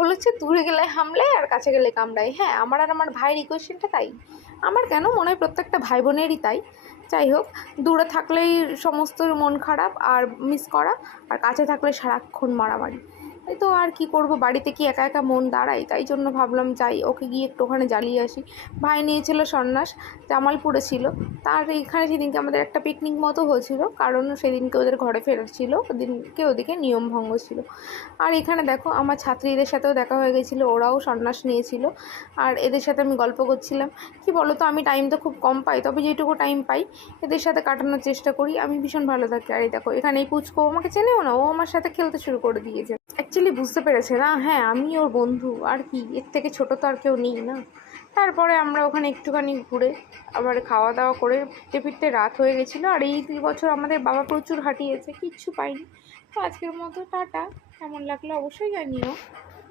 বলেছে দূরে গেলে হামলায় আর কাছে গেলে কামড়ায়। হ্যাঁ, আমার আর আমার ভাইয়ের ইকুয়েশনটা তাই। আমার কেন মনে হয় প্রত্যেকটা ভাই বোনেরই তাই। যাই হোক, দূরে থাকলেই সমস্ত মন খারাপ আর মিস করা, আর কাছে থাকলে সারাক্ষণ মারামারি। এই তো আর কি করব, বাড়িতে কি একা একা মন দাঁড়ায়? তাই জন্য ভাবলাম যাই, ওকে গিয়ে একটু ওখানে জ্বালিয়ে আসি। ভাই নিয়েছিল সন্ন্যাস, জামালপুরে ছিল। তার এখানে সেদিনকে আমাদের একটা পিকনিক মতো হয়েছিল, কারণ সেদিনকে ওদের ঘরে ফেরার ছিল, ওদিনকে ওদিকে নিয়ম ভঙ্গ ছিল। আর এখানে দেখো আমার ছাত্রীদের সাথেও দেখা হয়ে গেছিলো, ওরাও সন্ন্যাস নিয়েছিল। আর এদের সাথে আমি গল্প করছিলাম। কি বলো তো, আমি টাইম তো খুব কম পাই, তবে যেটুকু টাইম পাই এদের সাথে কাটানোর চেষ্টা করি, আমি ভীষণ ভালো থাকি। আর এই দেখো এখানে এই পুচকো আমাকে চেনেও না, ও আমার সাথে খেলতে শুরু করে দিয়েছে। অ্যাকচুয়ালি বুঝতে পেরেছে না, হ্যাঁ আমি ওর বন্ধু, আর কি এর থেকে ছোট তো আর কেউ নেই না। তারপরে আমরা ওখানে একটুখানি ঘুরে আবার খাওয়া দাওয়া করে ফিরতে ফিরতে রাত হয়ে গেছিলো। আর এই 2 বছর আমাদের বাবা প্রচুর হাঁটিয়েছে, কিচ্ছু পাইনি। তো আজকের মতো টাটা। কেমন লাগলো অবশ্যই জানিও।